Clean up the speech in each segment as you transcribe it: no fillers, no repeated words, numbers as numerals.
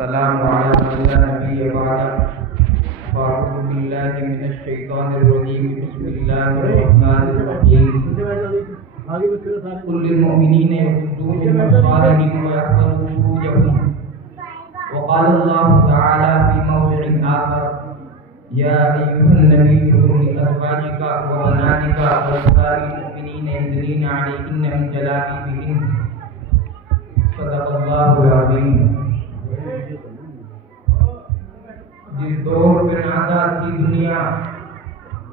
والسلام على من لا نبي بعده فأعوذ بالله من الشيطان الرجيم بسم الله الرحمن الرحيم قل للمؤمنين يغضوا من أبصارهم ويحفظوا فروجهم وقال الله تعالى في موضع آخر يا أيها النبي قل لأزواجك وبناتك ونساء المؤمنين يدنين عليهن من جلابيبهن صدق اللہ العظیم۔ جس دور پہ نازا تھی دنیا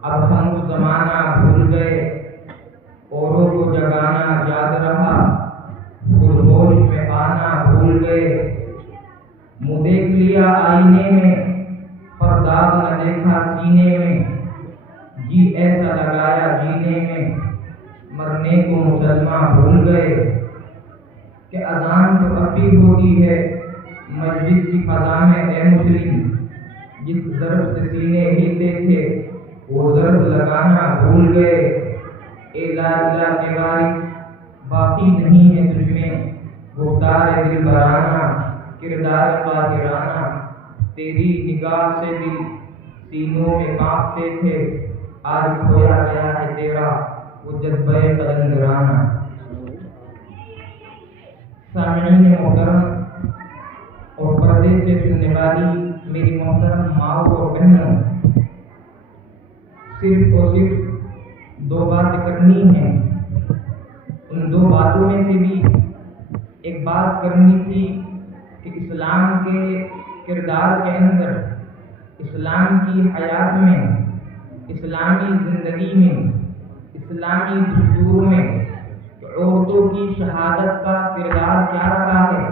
اب ہم زمانہ بھول گئے، اوروں کو جگانا یاد رہا خود ہوش میں آنا بھول گئے۔ منہ دیکھ لیا آئینے میں پر داغ نہ دیکھا سینے میں، جی ایسا لگایا جینے میں مرنے کو مسلمان بھول گئے۔ کہ اذان تو اب بھی ہوتی ہے مسجد کی فضا میں اے مسلم، جس ضرب سے سینے ہلتے تھے وہ ضرب لگانا بھول گئے۔ اے لا الہ کے وارث باقی نہیں ہے تجھ میں گفتار دل برانا کردار قاہرانہ، تیری نگاہ سے دل سینوں میں کانپتے تھے، آج کھویا گیا ہے تیرا وہ جذبہ قلندرانہ۔ سامعین محترم اور پردے سے سننے والی میری محترم ماؤں اور بہنوں، صرف اور صرف دو باتیں کرنی ہیں۔ ان دو باتوں میں سے بھی ایک بات کرنی تھی کہ اسلام کے کردار کے اندر، اسلام کی حیات میں، اسلامی زندگی میں، اسلامی دستور میں عورتوں کی شہادت کا کردار کیا رہا ہے،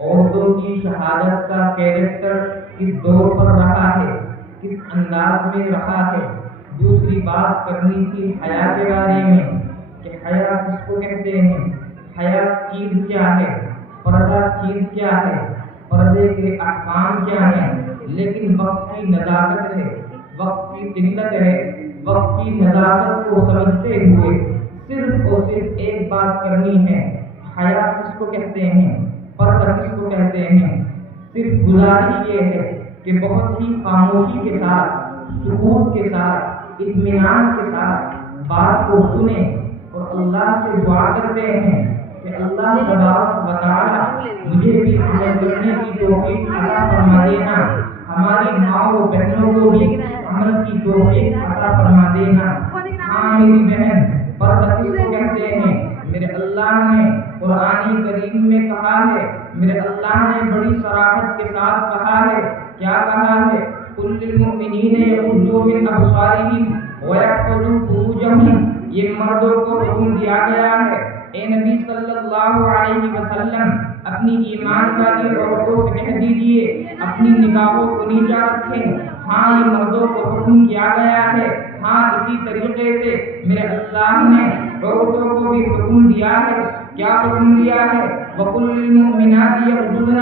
عورتوں کی شہادت کا کیریکٹر کس دور پر رہا ہے، کس انداز میں رہا ہے۔ دوسری بات کرنی تھی حیا کے بارے میں کہ حیا کس کو کہتے ہیں، حیا چیز کیا ہے، پردہ چیز کیا ہے، پردے کے احکام کیا ہیں۔ لیکن وقت کی نزاکت ہے، وقت کی قلت ہے، وقت کی نزاکت کو سمجھتے ہوئے صرف اور صرف ایک بات کرنی ہے، حیا کس کو کہتے ہیں، پردہ کس کو کہتے ہیں۔ صرف گزارش یہ ہے کہ بہت ہی خاموشی کے ساتھ، سکون کے ساتھ، اطمینان کے ساتھ بات کو سنیں اور اللہ سے دعا کرتے ہیں کہ اللہ تبارک و تعالی مجھے بھی عمل کرنے کی توفیق عطا فرما دینا، ہماری ماں و بہنوں کو بھی عمل کی توفیق عطا فرما دینا۔ ہاں میری بہن، پردہ کس کو کہتے ہیں؟ میرے اللہ نے قرآن کریم میں کہا ہے، میرے اللہ نے بڑی صراحت کے ساتھ کہا ہے۔ کیا کہا ہے؟ قل للمؤمنین یغضوا من ابصارہم ویحفظوا فروجہم۔ یہ مردوں کو حکم دیا گیا ہے۔ اے نبی صلی اللہ علیہ وسلم اپنی ایمان والی عورتوں سے کہہ دیجئے اپنی نگاہوں کو نیچا رکھیں۔ ہاں یہ مردوں کو حکم کیا گیا ہے۔ ہاں اسی طریقے سے میرے اللہ نے عورتوں کو بھی حکم دیا ہے۔ کیا حکم دیا ہے؟ وَقُلْ لِلْمُؤْمِنَاتِ يَغْضُضْنَ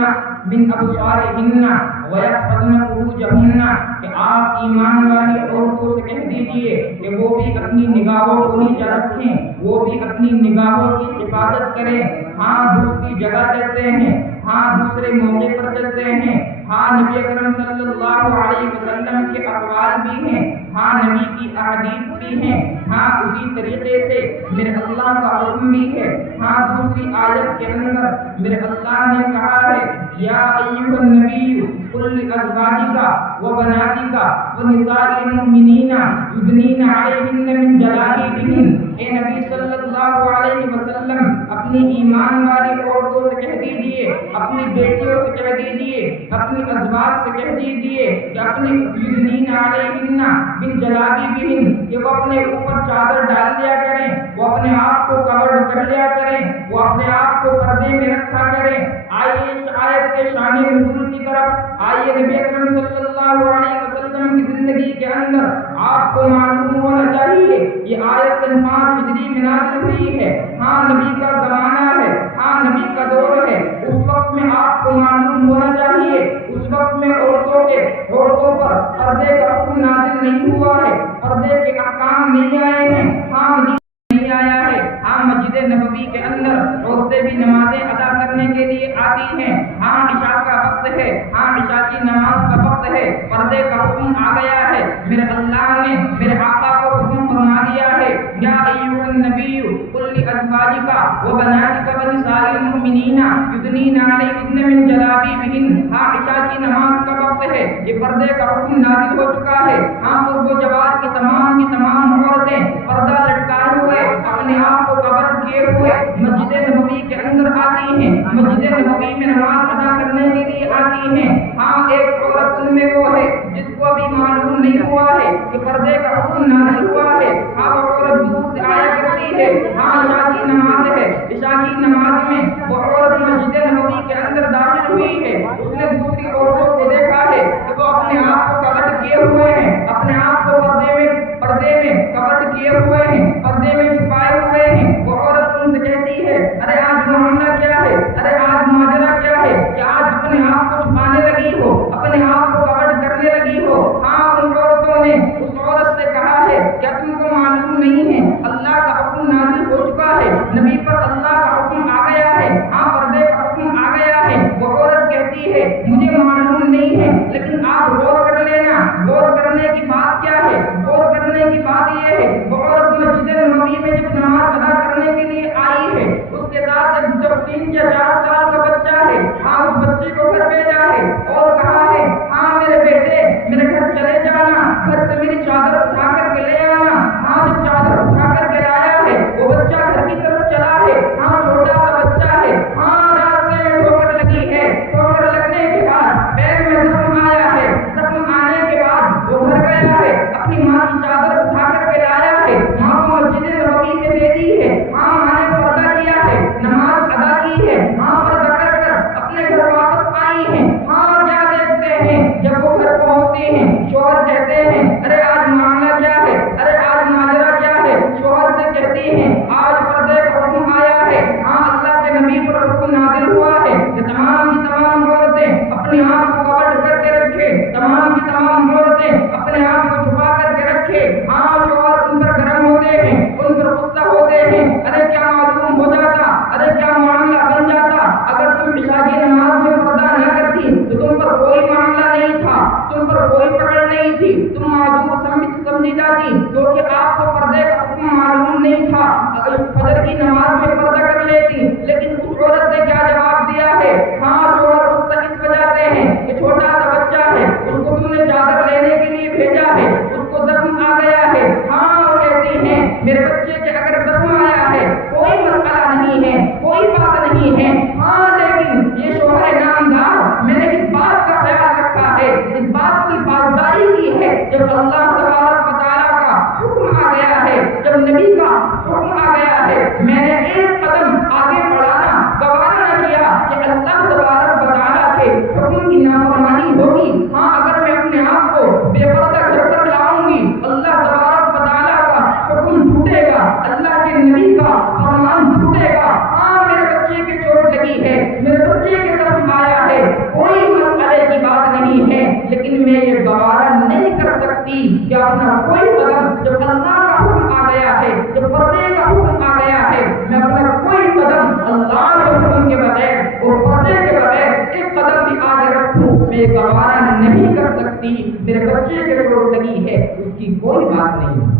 مِنْ أَبْصَارِهِنَّ وَيَحْفَظْنَ فُرُوجَهُنَّ کہ آپ ایمان والی عورتوں سے کہہ دیجئے کہ وہ بھی اپنی نگاہوں کو نیچا رکھیں، وہ بھی اپنی نگاہوں کی حفاظت کریں۔ ہاں دوسری جگہ چلتے ہیں، ہاں دوسرے موقع پر چلتے ہیں، ہاں نبی اکرم صلی اللہ علیہ وسلم کے اقوال بھی ہیں، ہاں نبی کی احادیث بھی ہیں، ہاں اسی طریقے سے میرے اللہ کا حکم بھی ہے۔ ہاں دوسری آیت کے اندر میرے اللہ نے کہا ہے یا ایھا النبی قل لازواجک وبناتک ونساء المؤمنین یدنین علیہن من جلابیبہن۔ اے نبی صلی اللہ علیہ وسلم اپنی ایمان والی عورتوں سے کہہ دیجئے، اپنی بیٹیوں سے کہہ دیجئے، اپنی ازواج سے کہہ دیجئے کہ اپنے یدنین علیہن من جلابیبہن کہ وہ اپنے اوپر چادر ڈال لیا کریں، وہ اپنے آپ کو کورڈ کر لیا کریں، وہ اپنے آپ کو پردے میں رکھا کریں۔ آئیے اس آیت کے شان نزول کی طرف آئیے۔ نبی اکرم صلی اللہ علیہ وسلم کی زندگی کے اندر آپ کو معلوم ہونا چاہیے یہ آیت 5 ہجری میں نازل ہوئی ہے۔ ہاں نبی کا زمانہ ہے، ہاں نبی کا دور ہے۔ اس وقت میں آپ کو معلوم ہونا چاہیے اس وقت میں عورتوں پر پردے کا حکم نازل نہیں ہوا ہے، پردے کے احکام نہیں آئے ہیں۔ ہاں نہیں آیا ہے۔ ہاں مسجد نبوی کے اندر عورتیں بھی نمازیں ادا کرنے کے لیے آتی ہیں۔ ہاں عشاء کا وقت ہے، ہے، ہاں عشاء کی نماز کا وقت ہے، پردے کا حکم آ گیا ہے، میرے اللہ نے میرے آقا کو حکم فرما دیا ہے، یا ایھا النبی قل لازواجک وبناتک ونساء المؤمنین یدنین علیہن من جلابیبہن، ہاں عشاء کی نماز کا وقت ہے، یہ پردے کا حکم نازل ہو چکا ہے، ہاں قرب و جوار کی تمام عورتیں پردہ لٹکائے ہوئے اپنے آپ کو کور کیے ہوئے مسجد نبوی کے اندر آتی ہیں، مسجد نبوی میں نماز ادا کرنے کے لیے آتی ہیں، ہاں ایک عورت ان میں وہ ہے جس کو ابھی معلوم نہیں ہوا ہے کہ پردے کا حکم نازل ہوا ہے، ہاں وہ عورت دور سے آیا کرتی ہے، ہاں عشاء کی نماز ہے، عشاء کی نماز میں وہ عورت مسجد نبوی کے اندر داخل ہوئی ہے، اس نے دوسری عورتوں کو دیکھا ہے کہ وہ اپنے آپ کو کور کیے ہوئے ہیں، اپنے آپ کو پردے میں کور کیے ہوئے ہیں، پردے میں چھپائے ہوئے ہیں، وہ عورت ان سے کہتی ہے ارے آج معاملہ کیا ہے، ارے آج ماجرا کیا ہے کہ آج اپنے آپ کو چھپانے لگی ہو، اپنے آپ کو کور کرنے لگی ہو، ہاں ان عورتوں نے اس عورت سے کہا ہے کیا تم کو معلوم نہیں ہے اللہ کا حکم نازل ہو چکا ہے، نبی پر اللہ کا حکم آ گیا ہے، ہاں پردے کا حکم آ گیا ہے، وہ عورت کہتی ہے مجھے معلوم نہیں ہے، لیکن آپ غور کر لینا، غور کرنے کی بات کیا ہے، غور کرنے کی بات یہ ہے وہ عورت مسجد نبوی میں جب نماز ادا کرنے کے لیے آئی ہے، اس کے ساتھ جب 3 یا 4 سال کا بچہ ہے، ہاں اس بچے کو گھر بھیجا ہے اور کہا ہے ہاں میرے بیٹے میرے گھر چلے جانا، گھر سے میری چادر اٹھا کر کے لے آنا، ہاں جب چادر اٹھا کر کے لایا ہے وہ بچہ گھر کی طرف چلا ہے، ہاں چھوٹا سا بچہ ہے، ہاں راستے میں ٹھوکر لگی ہے، ٹھوکر لگنے کے بعد پیر میں زخم آیا ہے، زخم آنے کے بعد وہ گھر گیا ہے، اپنی ماں کی چادر اٹھا کر کے لایا ہے، ماں کو مسجد نبوی میں دے دی ہے، ہاں ماں نے پردہ کیا ہے، نماز ادا کی ہے، ہاں پردہ کر کر اپنے گھر واپس آئی ہیں، ہاں کیا دیکھتے ہیں جب وہ گھر پہنچتے ہیں شوہر کہتے ہیں ارے آج معاملہ کیا ہے، ارے آج ماجرا کیا ہے، شوہر سے کہتی ہیں آج پردے کا حکم آیا ہے، ہاں اللہ کے نبی پر حکم نازل ہوا ہے کہ تمام کی تمام عورتیں اپنے آپ کو کور کر کے رکھے، تمام کی تمام عورتیں اپنے آپ کو چھپا کر کے رکھے، ہاں شوہر ان پر گرم ہوتے ہیں، ان پر غصہ ہوتے ہیں، ارے کیا معلوم ہو جاتا، ارے کیا معاملہ بن جاتا، اگر تم عشاء کی نماز میں پردہ نہ کرتی تو تم پر کوئی معاملہ نہیں تھا، تم پر کوئی پکڑ نہیں تھی، تم معذور سمجھی جاتی، کیونکہ آپ کو پردے کا حکم معلوم نہیں تھا، اگر فجر کی نماز میں پردہ کر لیتی، لیکن اس عورت نے کیا جواب دیا ہے، ہاں شوہر غصہ اس وجہ سے ہے کہ چھوٹا سا بچہ ہے، اس کو تم نے چادر لینے کے لیے بھیجا ہے، اس کو زخم آ گیا ہے، ہاں وہ کہتی ہیں میرے بچے کے اگر زخم آیا ہے کوئی مسئلہ نہیں ہے، کوئی بات نہیں ہے، ہاں لیکن یہ شوہر نامدار میں نے اس بات کا خیال رکھا ہے، اس بات کی پاسداری کی ہے، جب اللہ تبارک و تعالیٰ کا حکم آ گیا ہے، جب نبی کا حکم آ گیا ہے، میں نے ایک قدم آگے بڑھانا گوارا نہ کیا کہ اللہ تبارک و تعالیٰ کے حکم کی نافرمانی ہوگی، ہاں اگر میں اپنے آپ کو بے پردہ گھر پر لاؤں گی اللہ تبارک و تعالیٰ کا حکم ٹوٹے گا، اللہ کے نبی کا فرمان ٹوٹے گا، ہاں میرے بچے کی چوٹ لگی ہے، میرے بچے کے طرف آیا ہے، کوئی مسئلے کی بات نہیں ہے، لیکن میں یہ گوارا نہیں کر سکتی کہ اپنا کوئی قدم جب اللہ کا حکم آ گیا ہے، جب پردے کا حکم آ گیا ہے، میں اپنا کوئی قدم اللہ کے حکم کے بغیر اور پردے کے بغیر ایک قدم بھی آگے رکھوں، میں گوارا نہیں کر سکتی، میرے بچے کے چوٹ لگی ہے، اس کی کوئی بات نہیں۔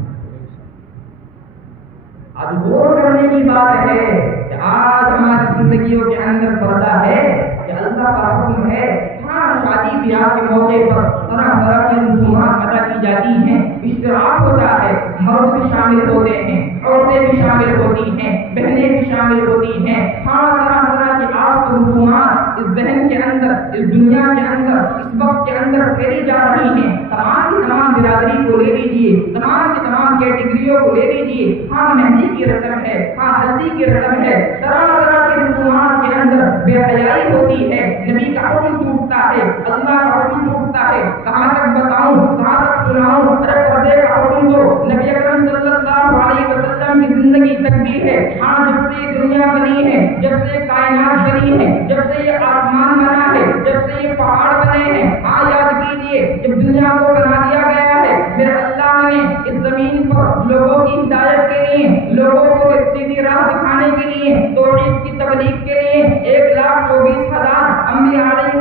آج غور کرنے کی بات ہے کہ آج ہماری زندگیوں کے اندر پردہ ہے کہ اللہ کا حکم ہے، ہاں شادی بیاہ کے موقع پر طرح طرح کی رسومات ادا کی جاتی ہیں، اشتراک ہوتا ہے، مرد بھی شامل ہوتے ہیں، عورتیں بھی شامل ہوتی ہیں، بہنیں بھی شامل ہوتی ہیں، ہاں طرح طرح کی آرٹ و رسومات اس ذہن کے اندر، اس دنیا کے اندر، اس وقت کے اندر پھیلی جا رہی ہیں، تمام کی تمام برادری کو لے لیجیے، تمام کی تمام کیٹیگریوں کو لے لیجیے، ہاں مہندی کی رسم ہے، ہاں ہلدی کی رسم ہے، طرح طرح کی رسومات کے اندر بے حیائی ہوتی ہے، نبی کا حکم ٹوٹتا ہے، اللہ کا حکم ٹوٹتا ہے، کہاں تک بتاؤں، کہاں تک سناؤں، ارے پردے کا حکم تو نبی اکرم صلی اللہ علیہ وسلم کی زندگی تک بھی ہے، ہاں جب سے یہ دنیا بنی ہے، جب سے کائنات بنی ہے، جب سے یہ آسمان بنا ہے، جب سے یہ پہاڑ بنے ہیں، ہاں یاد کیجیے جب دنیا کو بنا دیا گیا ہے، میرے اللہ نے اس زمین پر لوگوں کی ہدایت کے لیے، لوگوں کو سیدھی راہ دکھانے کے لیے، توحید کی تبلیغ کے لیے 1,24,000 انبیاء علیہ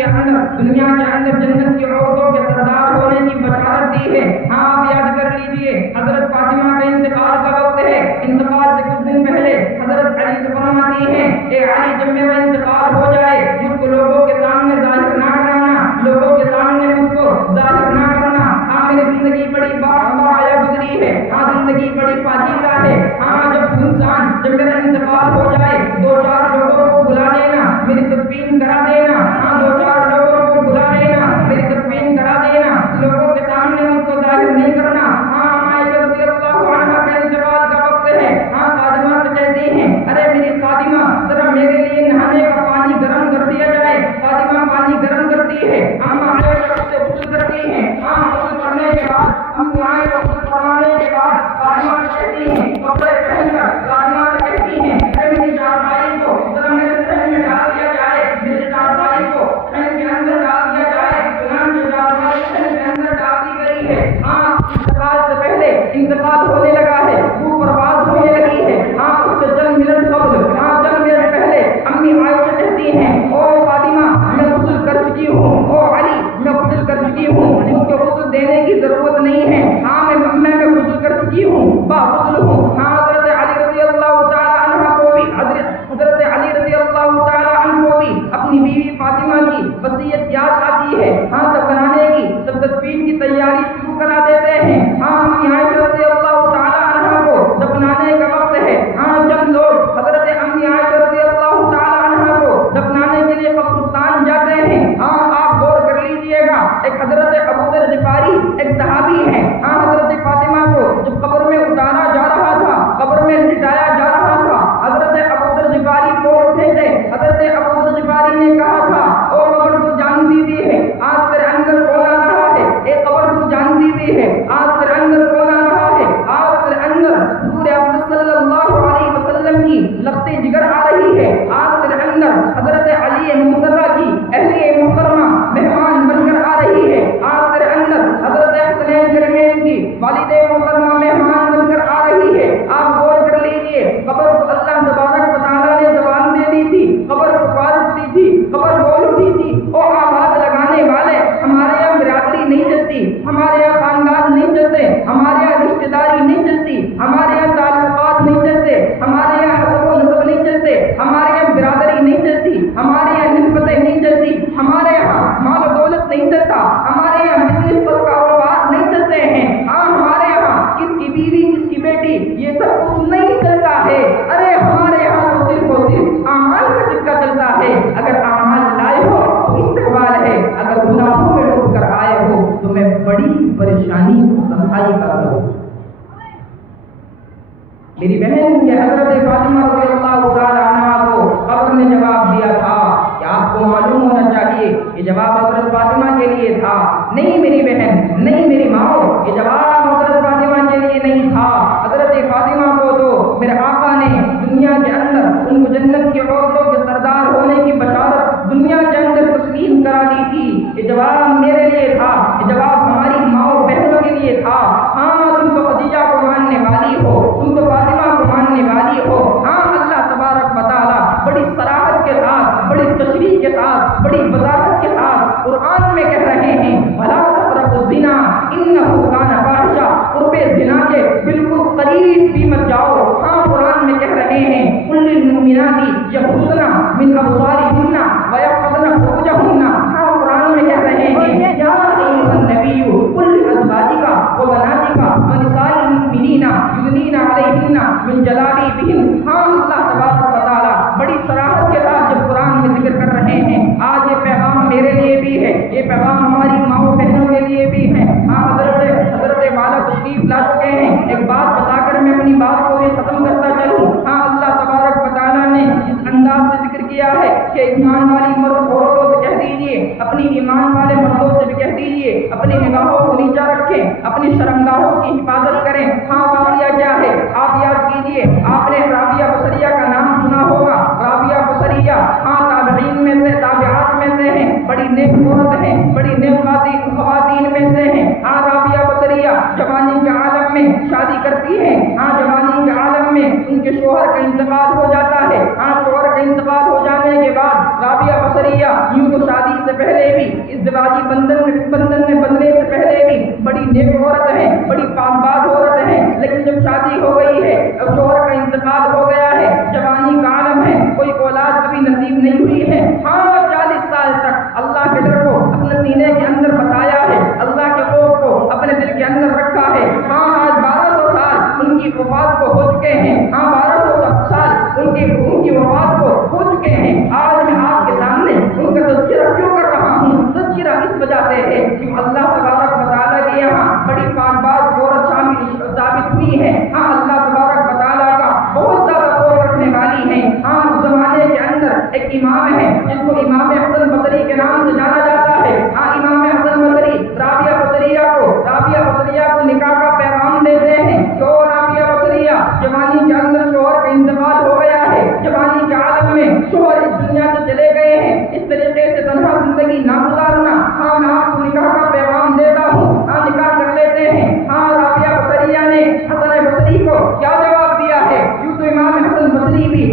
کے اندر دنیا کے اندر جنت کی عورتوں کے سردار ہونے کی بشارت دی ہے. ہاں آپ یاد کر لیجئے حضرت فاطمہ کا انتقال کا وقت ہے. انتقال سے کچھ دن پہلے حضرت علی سے فرماتی ہیں اے علی جب میرا انتقال ہو جائے مجھ کو لوگوں کے سامنے ظاہر نہ کرانا, لوگوں کے سامنے مجھ کو ظاہر نہ کرنا. ہاں میری زندگی بڑی باحیا گزری ہے, ہاں زندگی بڑی پاکیزہ ہے. ہاں جب میرا انتقال ہو جائے 2-4 لوگوں کو بلا دینا, میری تدفین کرا دینا. ہاں 2-4 لوگوں کو بلا دینا, میری تدفین کرا دینا, لوگوں کے سامنے مجھ کو ظاہر نہیں کرنا. ہاں عائشہ رضی اللہ عنہا کا انتقال کا وقت ہے. ہاں فاطمہ سے کہتی ہیں ارے میری فاطمہ ذرا میرے لیے نہانے کا پانی گرم کر دیا جائے. فاطمہ پانی گرم کرتی ہے, اما عائشہ سے غسل کرتی ہیں. ہاں غسل کرنے کے بعد امی عائشہ غسل فرمانے کے بعد فاطمہ کہتی ہیں کپڑے پہن کر فاطمہ کہتی ہیں اے میری چارپائی کو ذرا میرے صحن میں ڈال دیا جائے, میری چارپائی کو صحن کے اندر ڈال دیا جائے. چنانچہ چارپائی صحن کے اندر ڈال دی گئی ہے. ہاں انتقال سے پہلے انتقال ہونے لگا ہے, وہ پرواز ہونے لگی ہے. ہاں اس سے چند منٹ قبل, ہاں چند منٹ پہلے امی عائشہ کہتی ہیں او فاطمہ میں غسل کر چکی ہوں, او علی میں غسل کر چکی ہوں, مجھ کو غسل دینے کی ضرورت نہیں ہے. ہاں میں غسل کر چکی ہوں, باغسل ہوں. ہاں حضرت علی رضی اللہ تعالی عنہ کو بھی حضرت علی رضی اللہ تعالی عنہ کو بھی اپنی بیوی فاطمہ کی وصیت یاد آتی ہے. ہاں تب بنانے کی تب تدفین کی تیاری شروع کرا دیتے ہیں. ہاں امی عائشہ رضی اللہ تعالی عنہ کو دفنانے کا وقت ہے. ہاں چند لوگ حضرت امی عائشہ رضی اللہ تعالی عنہ کو دفنانے کے لیے قبرستان جاتے ہیں. ہاں آپ غور کر لیجئے گا, ایک حضرت ابو ذر غفاری ایک صحابی ہے. ہاں حضرت فاطمہ کو جب قبر میں اتارا جا رہا تھا, قبر میں لٹایا جا رہا تھا, حضرت ابو ذر غفاری بول اٹھے تھے. حضرت ابو ذر غفاری نے کہا تھا او قبر تو جانتی بھی ہے آج تیرے اندر کون آ رہا ہے, اے قبر تو جانتی بھی ہے آج تیرے اندر کون آ رہا ہے, آج تیرے اندر حضور اکرم صلی اللہ علیہ وسلم کی لخت جگر آ رہی ہے, آج تیرے اندر حضرت علی مرتضیٰ کی اہلیہ محترمہ مہمان بن کر آ رہی ہے, آج تیرے اندر حضرت حسین کریم کی والد محترمہ مہمان بن کر آ رہی ہے. آپ غور کر لیجئے قبر کو اللہ تبارک و تعالیٰ نے زبان دے دی تھی, قبر پکار اٹھتی تھی, قبر بول اٹھی تھی. اور آواز لگانے والے ہمارے یہاں برادری نہیں چلتی, ہمارے یہاں خاندان نہیں چلتے, ہمارے یہاں رشتے داری نہیں چلتی, ہمارے یہاں تعلقات نہیں چلتے, ہمارے یہاں حسب و نسب نہیں چلتے, ہمارے یہاں برادری نہیں چلتی, ہمارے یہاں نسبتیں نہیں چلتی, ہمارے یہاں مال و دولت نہیں چلتا, ہمارے یہاں بزنس اور کاروبار نہیں چلتے ہیں. ہاں ہمارے یہاں کس کی بیوی کس کی بیٹی یہ سب کچھ نہیں چلتا ہے. ارے ہمارے یہاں تو صرف اور صرف اعمال کا سکہ چلتا ہے. اگر اعمال لائے ہو تو استقبال ہے, اگر گناہوں میں ڈوب کر آئے ہو تو میں بڑی پریشانی تنہائی کر رہا ہوں. میری بہن یہ حضرت فاطمہ رضی اللہ تعالی عنہا کو قبر نے جواب دیا تھا کہ آپ کو معلوم ہونا چاہیے یہ جواب حضرت فاطمہ کے لیے تھا. نہیں میری بہن, نہیں میری ماں, یہ جواب حضرت فاطمہ کے لیے نہیں تھا. حضرت فاطمہ کو تو میرے آقا نے دنیا کے اندر ان کو جنت کی عورتوں کے سردار ہونے کی بشارت دنیا کے اندر تسلیم کرا دی تھی. یہ جواب میرے لیے تھا, یہ جواب ہماری ماں بہنوں کے لیے تھا. ہاں تم تو خدیجہ کو ماننے والی ہو, تم تو فاطمہ کو ماننے والی ہو. ہاں اللہ تبارک و تعالیٰ بڑی صراحت کے ساتھ, بڑی تشریح کے ساتھ, بڑی وضاحت کے ساتھ قرآن میں کہہ رہے ہیں وَلَا تَقْرَبُوا الزِّنَا إِنَّهُ كَانَ فَاحِشًا, قرب زنا کے بالکل قریب بھی مت جاؤ. ہاں قرآن میں کہہ رہے ہیں قُلْ لِلْمُؤْمِنَاتِ يَغْضُضْنَ مِنْ أَبْصَارِهِنَّ وَيَحْفَظْنَ فُرُوجَهُنَّ. ہاں قرآن میں کہہ رہے ہیں یا أَيُّهَا النَّبِيُّ قُلْ لِأَزْوَاجِكَ وَبَنَاتِكَ وَنِسَاءِ الْمُؤْمِنِينَ يُدْنِينَ عَلَيْهِنَّ مِنْ جَلَابِيبِهِنَّ. ہاں اللہ تبارک و تعالیٰ بڑی صراحت کے ساتھ جب قرآن میں ذکر کر رہے ہیں. آج یہ پیغام میرے لیے بھی ہے, یہ پیغام ہماری ماؤں بہنوں کے لیے بھی ہے. ہاں حضرت والا تشریف لا چکے ہیں. ایک بات بتا کر میں اپنی بات کو یہ ختم کرتا چلوں. ہاں اللہ تبارک و تعالیٰ نے اس انداز سے ذکر کیا ہے کہ ایمان والی مرد عورتوں سے کہہ دیجیے, اپنی ایمان والے مردوں سے بھی کہہ دیجیے اپنی نگاہوں کو نیچا رکھیں, اپنی شرمگاہوں کی حفاظت کریں. ہاں واقعہ کیا ہے آپ یاد کیجیے, آپ نے رابعہ بصریہ کا نام سنا ہوگا. رابعہ بصریہ ہاں تابعین میں سے, تابعات میں سے ہیں, بڑی نیک عورت ہیں, بڑی نیک خواتین میں سے ہیں. ہاں رابعہ بصریہ جوانی کے عالم میں شادی کرتی ہیں. ہاں جوانی کے عالم میں ان کے شوہر کا انتقال ہو جاتا ہے. ہاں شوہر کا انتقال ہو جانے کے بعد رابعہ بصریہ یوں تو شادی سے پہلے بھی، ازدواجی بندھن میں بندھنے سے پہلے بھی بڑی نیک عورت ہے، بڑی پاکباز عورت ہے، لیکن جب شادی ہو گئی ہے، اب شوہر کا انتقال ہو گیا ہے، جوانی کا عالم ہے، کوئی اولاد کبھی نصیب نہیں ہوئی ہے، ہاں 40 سال تک اللہ کے ڈر کو اپنے سینے کے اندر بسایا ہے، اللہ کے خوف کو اپنے دل کے اندر رکھا ہے، ہاں آج 1200 سال ان کی وفات کو ہو چکے ہیں، ہاں 1200 سال ان کی وفات کو ہو چکے ہیں، آج میں آپ کے سامنے ان کا تذکرہ کیوں کر رہا ہوں؟ تذکرہ اس وجہ سے ہے کہ اللہ تبارک و تعالیٰ کے یہاں بڑی پاکباز عورت ثابت ہوئی ہے، ہاں اللہ تبارک و تعالیٰ کا بہت زیادہ خوف رکھنے والی ہے، ہاں اس زمانے کے اندر ایک امام ہے جس کو امام حسن بصری کے نام سے جانا جاتا ہے، ہاں امام حسن بصری رابعہ بصریہ کو نکاح کا پیغام دیتے ہیں کہ او رابعہ بصریہ، جوانی کے اندر شوہر کا انتقال ہو گیا ہے، جوانی کے عالم میں شوہر اس دنیا سے چلے گئے ہیں، اس طریقے سے تنہا زندگی نہ گزارنا، ہاں میں آپ کو نکاح کا پیغام دیتا ہوں، ہاں نکاح کر لیتے ہیں، ہاں رابعہ بصریہ نے حسن بصری کو کیا جواب دیا ہے؟ یوں تو امام حسن بصری بھی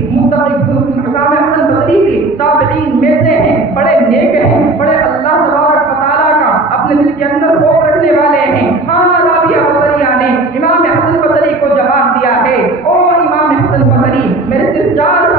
تابعین میں سے ہیں، بڑے نیک ہیں، بڑے اللہ تبارک و تعالیٰ کا اپنے دل کے اندر خوف رکھنے والے ہیں، ہاں رابعہ بصریہ نے امام حسن بصری کو جواب دیا ہے، او امام حسن بصری، میرے صرف 4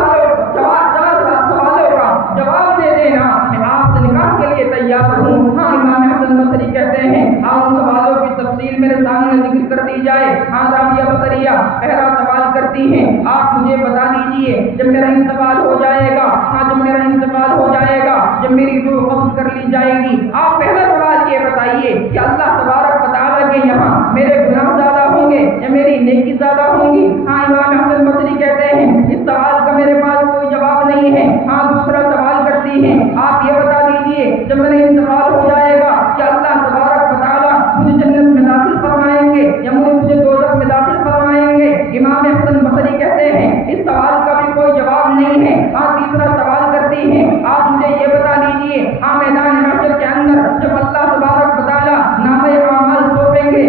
سوالوں کا جواب دے دینا، میں آپ سے نکاح کے لیے تیار ہوں، ہاں امام حسن بصری کہتے ہیں آپ ان سوالوں کی تفصیل میرے سامنے ذکر کر دی جائے، ہاں رابعہ بصریہ پہلا سوال کرتی ہیں، آپ مجھے بتا دیجئے جب میرا انتقال ہو جائے گا، ہاں جب میرا انتقال ہو جائے گا، جب میری روح قبض کر لی جائے گی، آپ پہلا سوال یہ بتائیے کہ اللہ تبارک و تعالیٰ کے یہاں میرے گناہ زیادہ ہوں گے یا میری نیکی زیادہ ہوں گی؟ ہاں امام حسن بصری کہتے ہیں اس سوال کا میرے پاس کوئی جواب نہیں ہے، ہاں دوسرا سوال کرتی ہیں، آپ یہ بتا دیجئے جب میرا انتقال ہو جائے گا کہ اللہ تبارک و تعالیٰ مجھے جنت میں داخل فرمائیں گے یا مجھے دوزخ میں داخل فرمائیں گے؟ امام حسن بصری کہتے ہیں اس سوال کا بھی کوئی جواب نہیں ہے، ہاں تیسرا سوال کرتی ہیں، آپ مجھے یہ بتا دیجئے ہاں میدان محشر کے اندر جب اللہ تبارک و تعالیٰ نامہ اعمال سونپیں گے،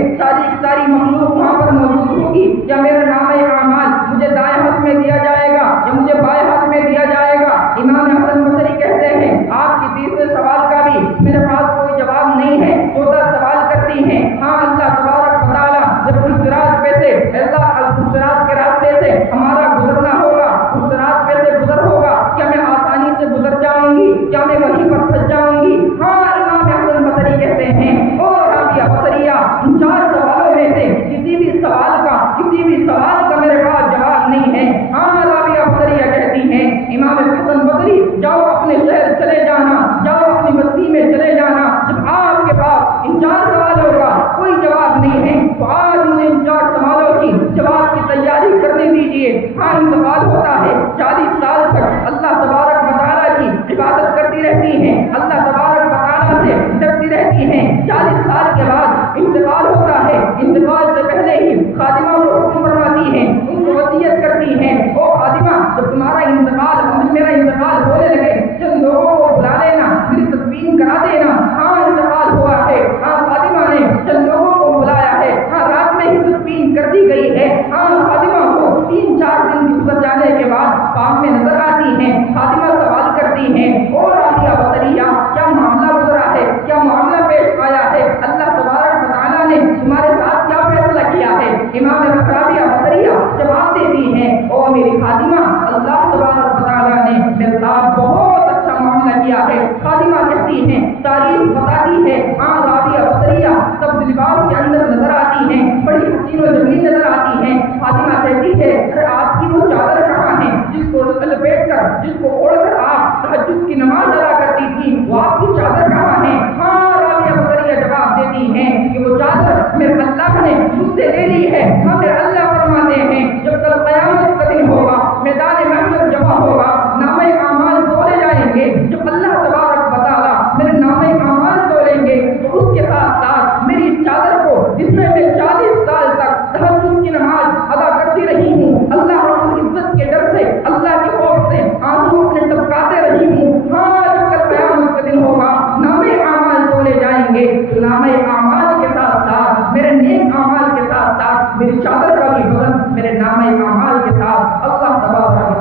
ساری مخلوق وہاں پر موجود ہوگی، یا میرا نامہ اعمال مجھے دائیں ہاتھ میں دیا جائے گا یا مجھے بائیں ہاتھ میں دیا جائے گا؟ امام حسن بصری کہتے ہیں آپ کی تیسرے سوال کا بھی میرے پاس کوئی جواب نہیں ہے، چوتھا سوال کرتی ہیں، ہاں اللہ تبارک و تعالیٰ جب الصراط پہ سے الصراط کے راستے سے ہمارا گزرنا ہوگا، الصراط پہ سے گزر ہوگا، کیا میں آسانی سے گزر جاؤں گی؟ کیا میں وہیں پر پھنس جاؤں گی؟ ہاں امام حسن بصری کہتے ہیں او رابعہ بصریہ، ان 4 سوالوں میں سے کسی بھی سوال کا میرے پاس جواب نہیں ہے، ہاں رابعہ بصریہ کہتی ہیں امام حسن بصری جاؤ اپنے شہر چلے جانا، جاؤ اپنی بستی میں چلے جانا، جب آپ کے پاس ان 4 سوالوں کا کوئی جواب نہیں ہے تو آج مجھے ان 4 سوالوں کی جواب کی تیاری کرنے دیجیے، ہاں انتقال ہوتا ہے، 40 سال تک اللہ تبارک و تعالیٰ کی عبادت کرتی رہتی ہیں، اللہ تبارک و تعالیٰ سے ڈرتی رہتی ہیں، 40 سال کے بعد انتقال ہوتا ہے، انتقال سے پہلے ہی خادمہ کو حکم فرماتی ہیں، ان کو وصیت کرتی ہیں، او خادمہ جب میرا انتقال ہونے لگے چند لوگوں کو بلا لینا، میری تدفین کرا دینا، ہاں انتقال ہوا ہے، ہاں خادمہ نے چند لوگوں کو بلایا ہے، ہاں رات میں ہی تدفین کر دی گئی ہے، ہاں خادمہ کو 3-4 دن گزر جانے کے بعد خواب میں نظر آتی ہیں، خادمہ سوال کرتی ہیں او رابعہ بصریہ کیا معاملہ گزرا ہے، کیا معاملہ پیش آیا ہے، اللہ تبارک و تعالیٰ نے تمہارے ساتھ کیا فیصلہ کیا ہے؟ امام رابعہ بصریہ جواب دیتی ہیں او میری خادمہ اللہ تبارک و تعالیٰ نے میرے ساتھ بہت اچھا معاملہ کیا ہے، خادمہ کہتی ہیں تعریف بتاتی ہے، ہاں رابعہ بصریہ سب لباس کے اندر نظر آتی ہیں، بڑی حسین و جمیل نظر آتی ہیں، خادمہ کہتی ہے آپ کی وہ چادر کہاں ہے جس کو لپیٹ کر جس کو اوڑھ کر آپ تہجد کی نماز ادا کرتی تھی، وہ آپ کی چادر کہاں ہے؟ ہاں رابعہ بصریہ جواب دیتی ہیں کہ وہ چادر میرے اللہ نے مجھ سے لے لی ہے، ہاں میرے اللہ فرماتے ہیں جب کل قیامت کا دن ہوگا، میدان محشر جمع ہوگا، نامہ اعمال تولے جائیں گے، جب اللہ تبارک و تعالیٰ میرے نامہ اعمال تولیں گے تو اس کے ساتھ ساتھ میری اس چادر کو جس میں میں 40 سال تک تہجد کی نماز ادا کرتی رہی ہوں، اللہ رب العزت کے ڈر سے، اللہ کے خوف سے آنسو اپنے ٹپکاتے رہی ہوں، ہاں جب کل قیامت کا دن ہوگا نامہ اعمال تولے جائیں گے تو نامہ اعمال کے ساتھ ساتھ میرے نیک اعمال کے ساتھ ساتھ میری چادر کا بھی وزن میرے نامہ اعمال کے ساتھ اللہ تبارک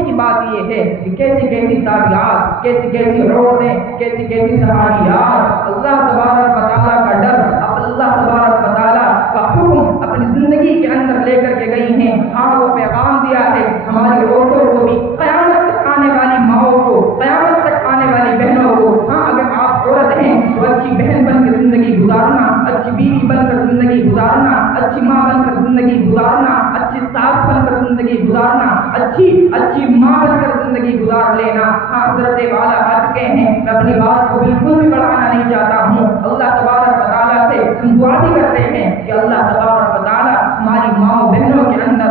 سوچنے کی بات یہ ہے کہ کیسی کیسی تابعات، کیسی کیسی عورتیں، کیسی کیسی صحابیات اللہ تبارک و تعالیٰ کا ڈر، اللہ تبارک و تعالیٰ کا حکم اپنی زندگی کے اندر لے کر کے گئی ہیں۔ ہاں وہ پیغام دیا ہے ہماری عورتوں کو بھی، قیامت تک آنے والی ماؤں کو، قیامت تک آنے والی بہنوں کو۔ ہاں اگر آپ عورت ہیں تو اچھی بہن بن کے زندگی گزارنا، اچھی بیوی بن کر زندگی گزارنا، اچھی ماں بن کر زندگی گزارنا، اچھی ساس بن کر زندگی گزارنا، اچھی ماں بن کر زندگی گزار لینا۔ ہاں حضرت والا آ چکے ہیں، میں اپنی بات کو بالکل بھی بڑھانا نہیں چاہتا ہوں۔ اللہ تبارک و تعالیٰ سے ہم دعا بھی کرتے ہیں کہ اللہ تبارک و تعالیٰ ہماری ماں بہنوں کے اندر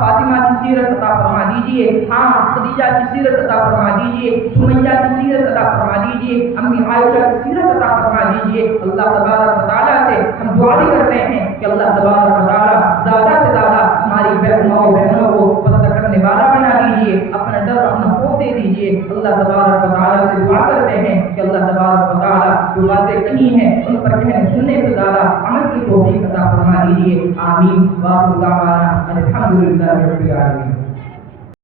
فاطمہ کی سیرت عطا فرما دیجیے، خدیجہ کی سیرت عطا فرما دیجیے، سمیہ کی سیرت عطا فرما دیجیے، امی عائشہ کی سیرت عطا فرما دیجیے۔ اللہ تبارک و تعالیٰ سے ہم دعا بھی کرتے ہیں کہ اللہ تبارک و تعالیٰ زیادہ سے زیادہ ہماری ماں بہنوں کو پتہ کرنے والا بنا دیجیے، اپنا ڈر اپنا خوف دے دیجیے۔ اللہ تبارک و تعالیٰ سے دعا کرتے ہیں کہ اللہ تبارک و تعالیٰ جو باتیں کہی ہیں ان پر کہنے سننے سے زیادہ عمل کی توفیق عطا فرما دیجیے۔ آمین۔ وآخر دعوانا الحمد للہ رب العالمین۔